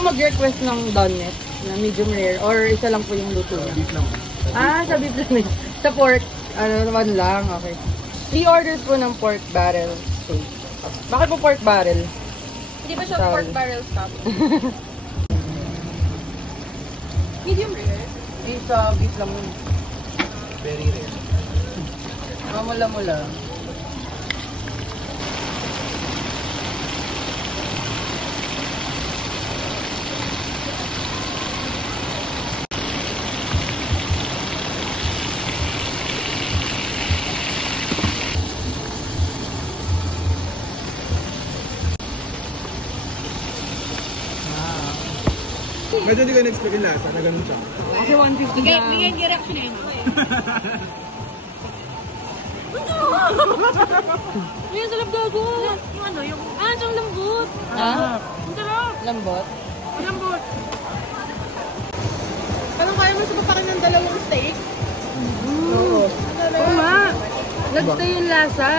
po mag-request ng donut na medium rare or isa lang po yung luto niya? Beef lang. Sa beef lang. Sa pork, naman lang, okay. 3 orders po ng pork barrel steak. Bakit po pork barrel? Hindi ba siya pork barrel stop? Medium rare? Sa beef lang yun. Very rare. Mula-mula. Medyo hindi ko na-expect yung lasa na ganun siya. Kasi 150 Okay, na. bigyan niya reaction na yun. May sarap gago. Yung ano, yung... siyang lambot. Ang sarap. Lambot? Lambot. Parang kaya mo sumapakin ng dalawang steak? Oo. Oo nga. Nagstay yung lasa.